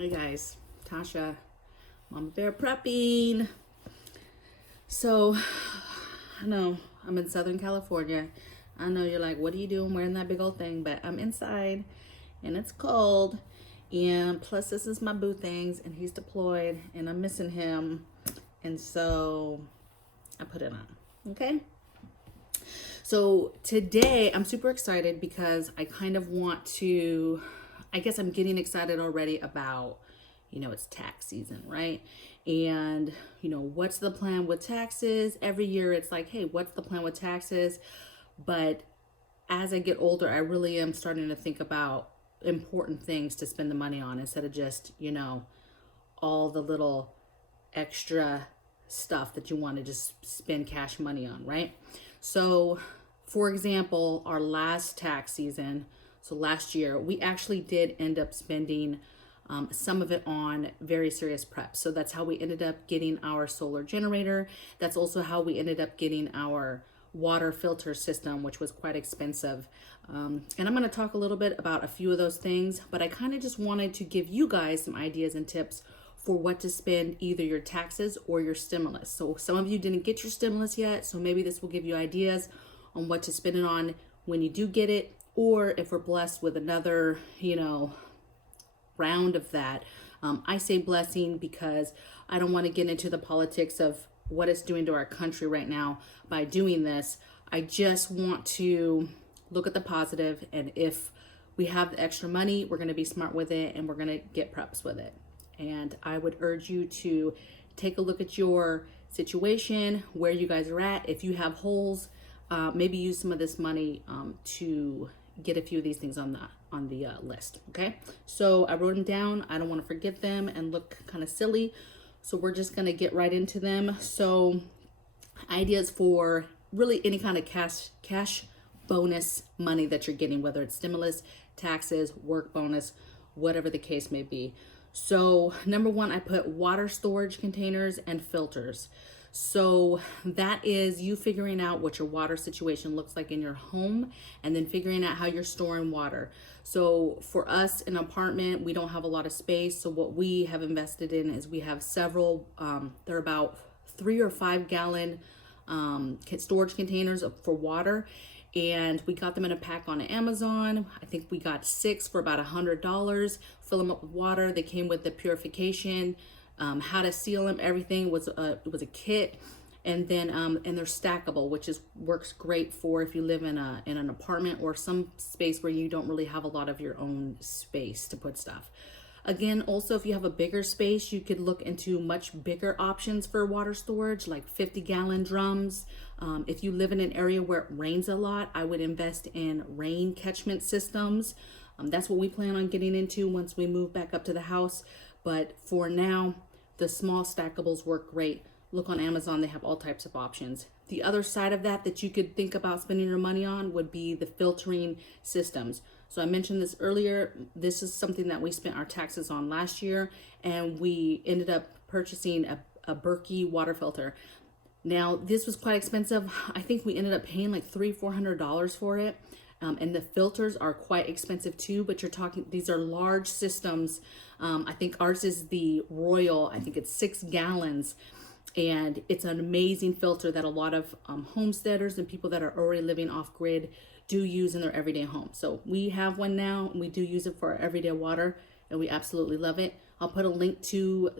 Hey guys, Tasha, Mama Bear prepping. So, I know I'm in Southern California. I know you're like, what are you doing wearing that big old thing? But I'm inside and it's cold. And plus, this is my boo things, and he's deployed, and I'm missing him. And so I put it on. Okay. So today I'm super excited because I kind of want to, I guess I'm getting excited already about, it's tax season, right? And, what's the plan with taxes? Every year it's like, hey, what's the plan with taxes? But as I get older, I really am starting to think about important things to spend the money on instead of just, all the little extra stuff that you want to just spend cash money on, right? So, for example, our last tax season, so last year, we actually did end up spending some of it on very serious prep. So that's how we ended up getting our solar generator. That's also how we ended up getting our water filter system, which was quite expensive. And I'm going to talk a little bit about a few of those things, but I kind of just wanted to give you guys some ideas and tips for what to spend either your taxes or your stimulus. So some of you didn't get your stimulus yet, so maybe this will give you ideas on what to spend it on when you do get it, or if we're blessed with another, round of that. I say blessing because I don't want to get into the politics of what it's doing to our country right now by doing this. I just want to look at the positive, and if we have the extra money, we're going to be smart with it and we're going to get preps with it. And I would urge you to take a look at your situation, where you guys are at. If you have holes, maybe use some of this money to get a few of these things on the list. Okay, so I wrote them down. I don't want to forget them and look kind of silly, so we're just gonna get right into them. So ideas for really any kind of cash bonus money that you're getting, whether it's stimulus, taxes, work bonus, whatever the case may be. So number one, I put water storage containers and filters. So that is you figuring out what your water situation looks like in your home, and then figuring out how you're storing water. So for us, in an apartment, we don't have a lot of space. So what we have invested in is we have several, they're about 3 or 5 gallon storage containers for water. And we got them in a pack on Amazon. I think we got 6 for about $100. Fill them up with water. They came with the purification, how to seal them. Everything was it was a kit, and then and they're stackable, which works great for if you live in an apartment or some space where you don't really have a lot of your own space to put stuff. Again, also, if you have a bigger space, you could look into much bigger options for water storage, like 50-gallon drums. If you live in an area where it rains a lot, I would invest in rain catchment systems. That's what we plan on getting into once we move back up to the house. But for now, the small stackables work great. Look on Amazon, they have all types of options. The other side of that you could think about spending your money on would be the filtering systems. So I mentioned this earlier. This is something that we spent our taxes on last year, and we ended up purchasing a Berkey water filter. Now, this was quite expensive. I think we ended up paying like $300-400 for it. And the filters are quite expensive too, but you're talking, these are large systems. I think ours is the Royal, I think it's 6 gallons. And it's an amazing filter that a lot of homesteaders and people that are already living off grid do use in their everyday home. So we have one now, and we do use it for our everyday water, and we absolutely love it. I'll put a link to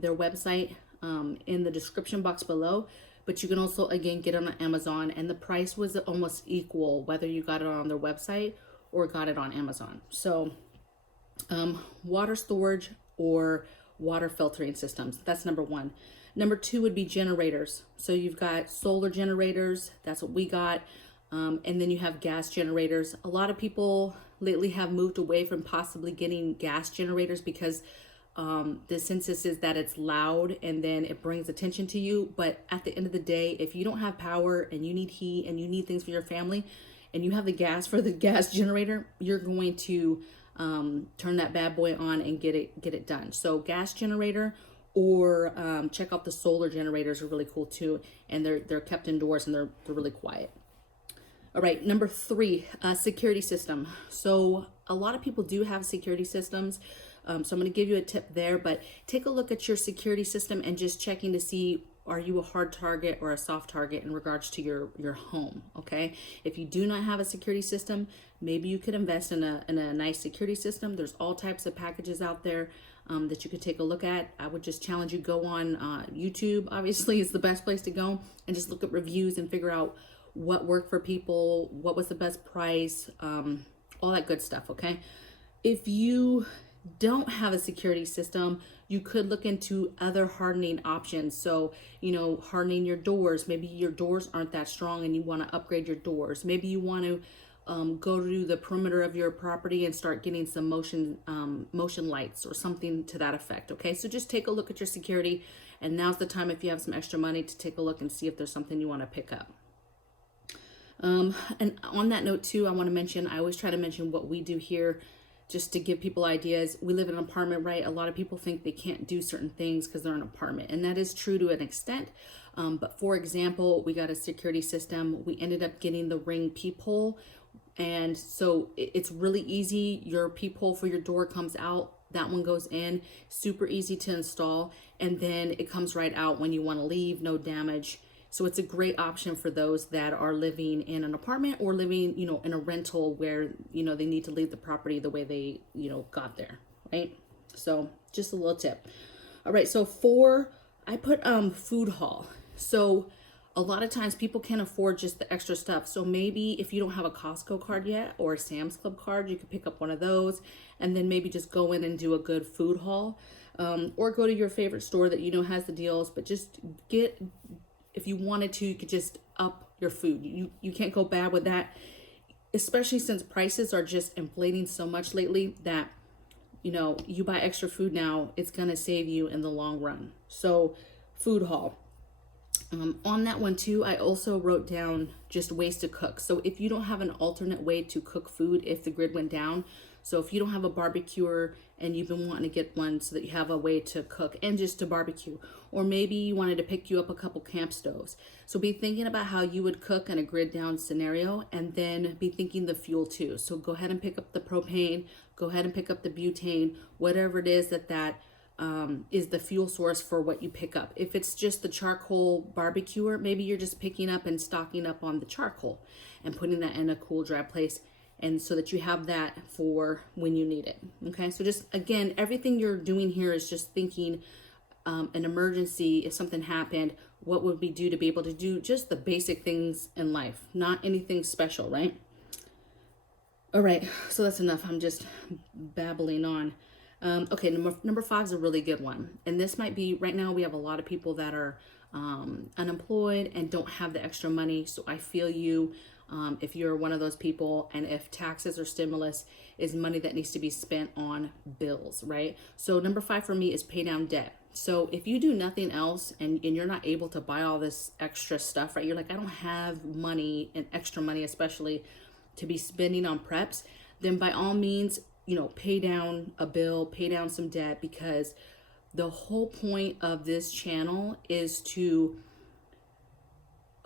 their website in the description box below, but you can also, again, get it on Amazon, and the price was almost equal whether you got it on their website or got it on Amazon. So water storage or water filtering systems, that's number one. Number two would be generators. So you've got solar generators, that's what we got. And then you have gas generators. A lot of people lately have moved away from possibly getting gas generators because the census is that it's loud and then it brings attention to you. But at the end of the day, if you don't have power and you need heat and you need things for your family and you have the gas for the gas generator, you're going to turn that bad boy on and get it done. So gas generator, or check out the solar generators, are really cool too, and they're kept indoors and they're really quiet. All right, number three, security system. So a lot of people do have security systems. So I'm going to give you a tip there, but take a look at your security system and just checking to see, are you a hard target or a soft target in regards to your home? Okay. If you do not have a security system, maybe you could invest in a nice security system. There's all types of packages out there that you could take a look at. I would just challenge you, go on YouTube, obviously is the best place to go, and just look at reviews and figure out what worked for people, what was the best price, all that good stuff. Okay. If you don't have a security system, you could look into other hardening options. So, hardening your doors. Maybe your doors aren't that strong and you want to upgrade your doors. Maybe you want to go to the perimeter of your property and start getting some motion lights or something to that effect. Okay, so just take a look at your security, and now's the time, if you have some extra money, to take a look and see if there's something you want to pick up. And on that note too, I want to mention, I always try to mention what we do here, just to give people ideas. We live in an apartment, right? A lot of people think they can't do certain things because they're in an apartment, and that is true to an extent. But for example, we got a security system. We ended up getting the Ring peephole, and so it's really easy. Your peephole for your door comes out. That one goes in, super easy to install, and then it comes right out when you want to leave, no damage. So it's a great option for those that are living in an apartment or living, in a rental where, they need to leave the property the way they, got there, right? So just a little tip. All right, so I put food hall. So a lot of times people can't afford just the extra stuff. So maybe if you don't have a Costco card yet or a Sam's Club card, you could pick up one of those and then maybe just go in and do a good food haul, or go to your favorite store that has the deals, but just if you wanted to, you could just up your food. You can't go bad with that, especially since prices are just inflating so much lately that, you buy extra food now, it's going to save you in the long run. So food haul. On that one too, I also wrote down just ways to cook. So if you don't have an alternate way to cook food, if the grid went down, so if you don't have a barbecuer and you've been wanting to get one so that you have a way to cook and just to barbecue, or maybe you wanted to pick you up a couple camp stoves. So be thinking about how you would cook in a grid down scenario, and then be thinking the fuel too. So go ahead and pick up the propane, go ahead and pick up the butane, whatever it is that is the fuel source for what you pick up. If it's just the charcoal barbecuer, maybe you're just picking up and stocking up on the charcoal and putting that in a cool, dry place, and so that you have that for when you need it. Okay, so just again, everything you're doing here is just thinking an emergency. If something happened, what would we do to be able to do just the basic things in life, not anything special, right? All right, so that's enough. I'm just babbling on. Okay, number 5 is a really good one. And this might be, right now we have a lot of people that are unemployed and don't have the extra money. So I feel you, if you're one of those people, and if taxes or stimulus is money that needs to be spent on bills, right? So number 5 for me is pay down debt. So if you do nothing else and you're not able to buy all this extra stuff, right? You're like, I don't have money, and extra money especially, to be spending on preps, then by all means, pay down a bill, pay down some debt, because the whole point of this channel is to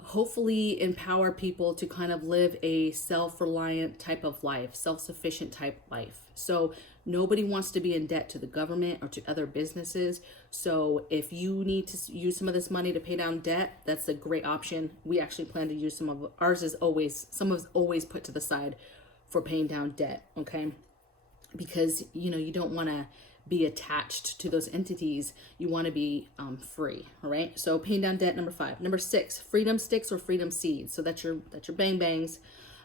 hopefully empower people to kind of live a self-reliant type of life, self-sufficient type life. So nobody wants to be in debt to the government or to other businesses. So if you need to use some of this money to pay down debt, that's a great option. We actually plan to use some of ours. Some of us always put to the side for paying down debt. Okay. Because, you don't want to be attached to those entities. You want to be free. All right. So paying down debt, number 5. Number 6, freedom sticks or freedom seeds. So that's your bang bangs.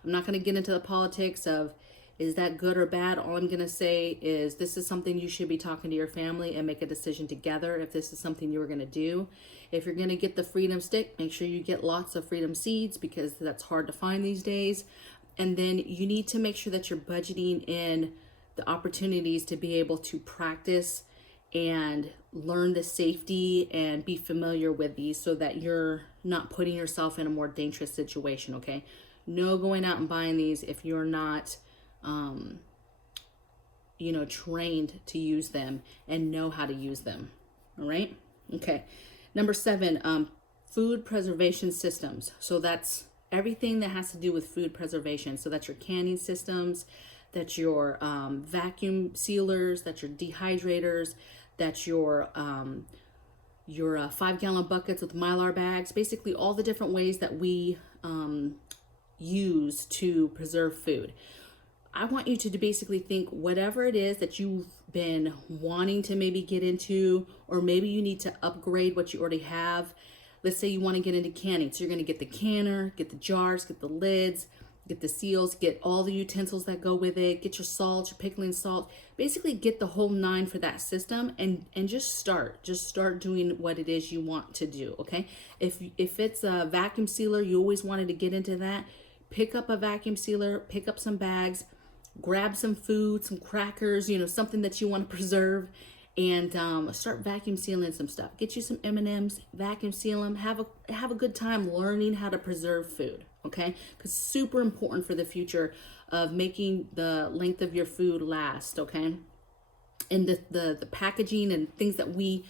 I'm not going to get into the politics of, is that good or bad? All I'm going to say is this is something you should be talking to your family and make a decision together if this is something you were going to do. If you're going to get the freedom stick, make sure you get lots of freedom seeds, because that's hard to find these days. And then you need to make sure that you're budgeting in the opportunities to be able to practice and learn the safety and be familiar with these, so that you're not putting yourself in a more dangerous situation. Okay. No going out and buying these if you're not, trained to use them and know how to use them. All right. Okay. Number 7, food preservation systems. So that's everything that has to do with food preservation. So that's your canning systems. that's your vacuum sealers, that's your dehydrators, that's your 5-gallon buckets with Mylar bags, basically all the different ways that we use to preserve food. I want you to basically think whatever it is that you've been wanting to maybe get into, or maybe you need to upgrade what you already have. Let's say you want to get into canning. So you're going to get the canner, get the jars, get the lids, get the seals, get all the utensils that go with it, get your salt, your pickling salt, basically get the whole 9 for that system, and just start doing what it is you want to do. Okay. If it's a vacuum sealer, you always wanted to get into that, pick up a vacuum sealer, pick up some bags, grab some food, some crackers, something that you want to preserve, and start vacuum sealing some stuff. Get you some M&Ms, vacuum seal them, have a good time learning how to preserve food, okay? Because super important for the future of making the length of your food last, okay? And the packaging and things that we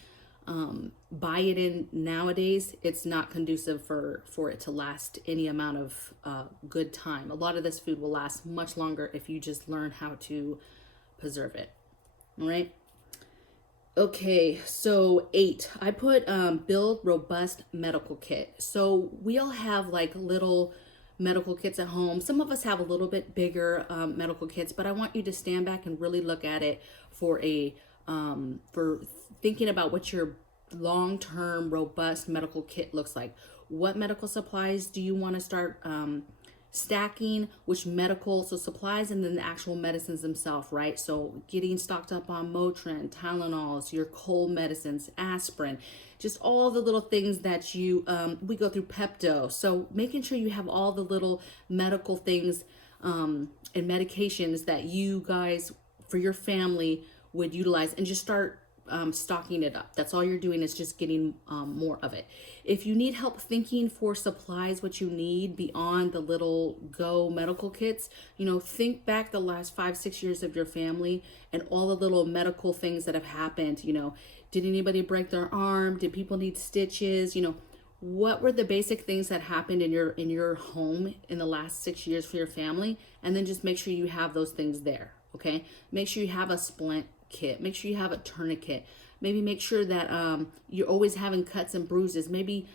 buy it in nowadays, it's not conducive for it to last any amount of good time. A lot of this food will last much longer if you just learn how to preserve it. All right. Okay, so 8, I put build robust medical kit. So we all have like little medical kits at home. Some of us have a little bit bigger medical kits, but I want you to stand back and really look at it for thinking about what your long-term robust medical kit looks like. What medical supplies do you want to start stacking? Which medical, so supplies and then the actual medicines themselves, right? So getting stocked up on Motrin, Tylenols, your cold medicines, aspirin, just all the little things that we go through, Pepto. So making sure you have all the little medical things and medications that you guys for your family would utilize, and just start stocking it up. That's all you're doing, is just getting more of it. If you need help thinking for supplies, what you need beyond the little go medical kits, think back the last 5-6 years of your family and all the little medical things that have happened. Did anybody break their arm? Did people need stitches? What were the basic things that happened in your home in the last 6 years for your family? And then just make sure you have those things there. Okay. Make sure you have a splint kit. Make sure you have a tourniquet. Maybe make sure that you're always having cuts and bruises. Maybe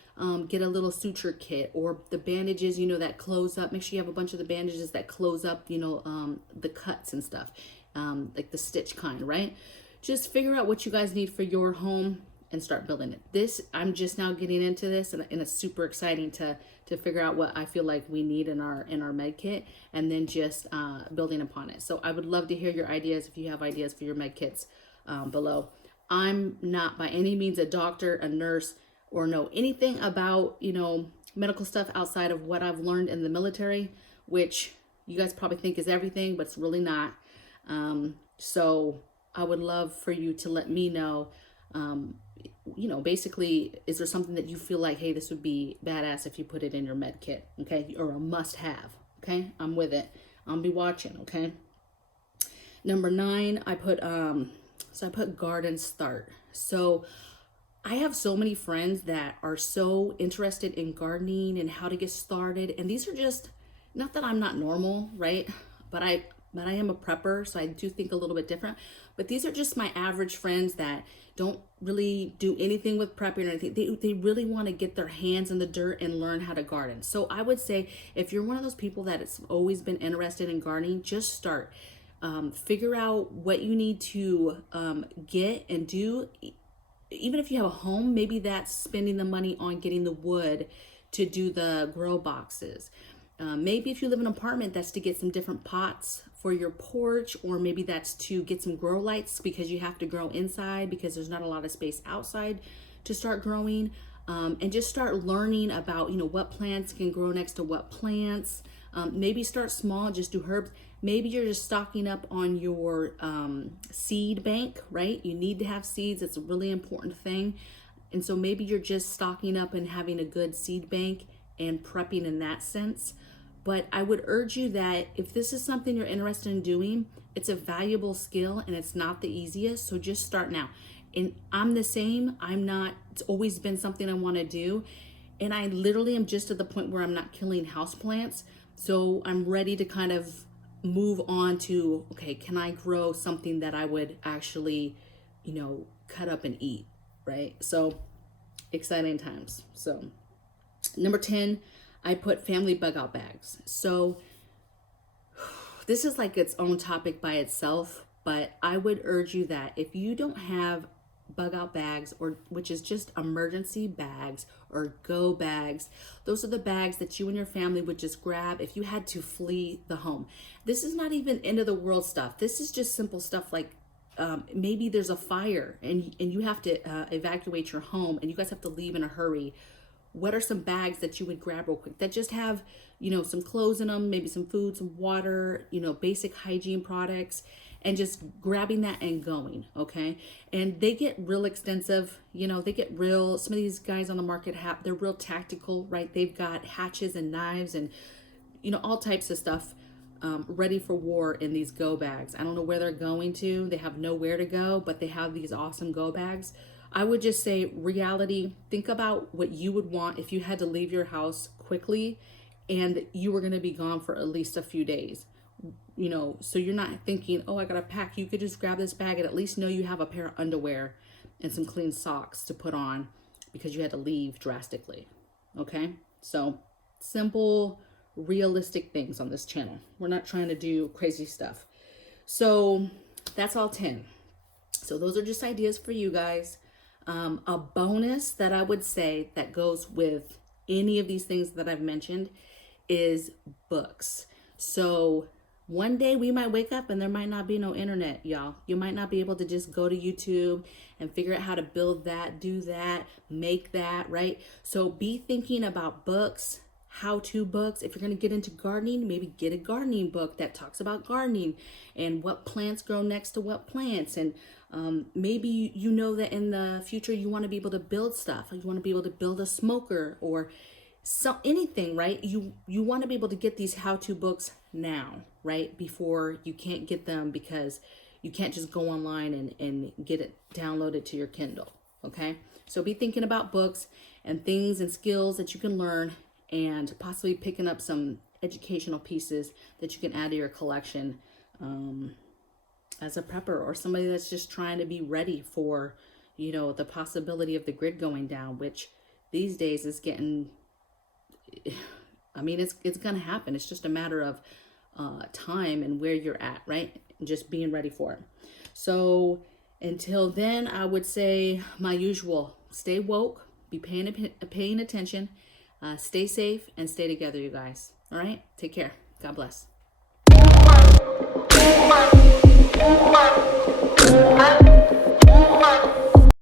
get a little suture kit, or the bandages, that close up. Make sure you have a bunch of the bandages that close up, the cuts and stuff, like the stitch kind, right? Just figure out what you guys need for your home and start building it. I'm just now getting into this, and it's super exciting to figure out what I feel like we need in our med kit, and then just building upon it. So I would love to hear your ideas if you have ideas for your med kits below. I'm not by any means a doctor, a nurse, or know anything about medical stuff outside of what I've learned in the military, which you guys probably think is everything, but it's really not. So I would love for you to let me know, basically, is there something that you feel like, hey, this would be badass if you put it in your med kit, okay? Or a must have, okay? I'm with it. I'll be watching, okay? Number 9, I put garden start. So I have so many friends that are so interested in gardening and how to get started. And these are just, not that I'm not normal, right? But I am a prepper, so I do think a little bit different. But these are just my average friends that don't really do anything with prepping or anything. They really want to get their hands in the dirt and learn how to garden. So I would say, if you're one of those people that has always been interested in gardening, just start. Figure out what you need to get and do. Even if you have a home, maybe that's spending the money on getting the wood to do the grow boxes. Maybe if you live in an apartment, that's to get some different pots for your porch, or maybe that's to get some grow lights because you have to grow inside because there's not a lot of space outside to start growing. And just start learning about, what plants can grow next to what plants. Maybe start small, just do herbs. Maybe you're just stocking up on your seed bank, right? You need to have seeds. It's a really important thing. And so maybe you're just stocking up and having a good seed bank and prepping in that sense. But I would urge you that if this is something you're interested in doing, it's a valuable skill and it's not the easiest. So just start now. And I'm the same. It's always been something I want to do. And I literally am just at the point where I'm not killing houseplants. So I'm ready to kind of move on to, okay, can I grow something that I would actually, cut up and eat, right? So exciting times. So number 10, I put family bug out bags. So this is like its own topic by itself, but I would urge you that if you don't have bug out bags, or which is just emergency bags or go bags, those are the bags that you and your family would just grab if you had to flee the home. This is not even end of the world stuff. This is just simple stuff like maybe there's a fire and you have to evacuate your home and you guys have to leave in a hurry. What are some bags that you would grab real quick that just have, some clothes in them, maybe some food, some water, basic hygiene products, and just grabbing that and going, okay? And they get real extensive, they get real, some of these guys on the market they're real tactical, right? They've got hatches and knives and, all types of stuff ready for war in these go bags. I don't know where they're going to. They have nowhere to go, but they have these awesome go bags. I would just say reality, think about what you would want if you had to leave your house quickly and you were going to be gone for at least a few days. So you're not thinking, oh, I got to pack. You could just grab this bag and at least know you have a pair of underwear and some clean socks to put on because you had to leave drastically. Okay? So simple, realistic things on this channel. We're not trying to do crazy stuff. So that's all 10. So those are just ideas for you guys. A bonus that I would say that goes with any of these things that I've mentioned is books. So one day we might wake up and there might not be no internet, y'all. You might not be able to just go to YouTube and figure out how to build that, do that, make that, right? So be thinking about books, how-to books. If you're going to get into gardening, maybe get a gardening book that talks about gardening and what plants grow next to what plants. And maybe you know that in the future you want to be able to build stuff. You want to be able to build a smoker or anything, right? You want to be able to get these how-to books now, right? Before you can't get them because you can't just go online and get it downloaded to your Kindle, okay? So be thinking about books and things and skills that you can learn and possibly picking up some educational pieces that you can add to your collection as a prepper or somebody that's just trying to be ready for, the possibility of the grid going down, which these days is getting, it's going to happen. It's just a matter of time and where you're at, right? And just being ready for it. So until then, I would say my usual, stay woke, be paying attention, stay safe, and stay together, you guys. All right? Take care. God bless.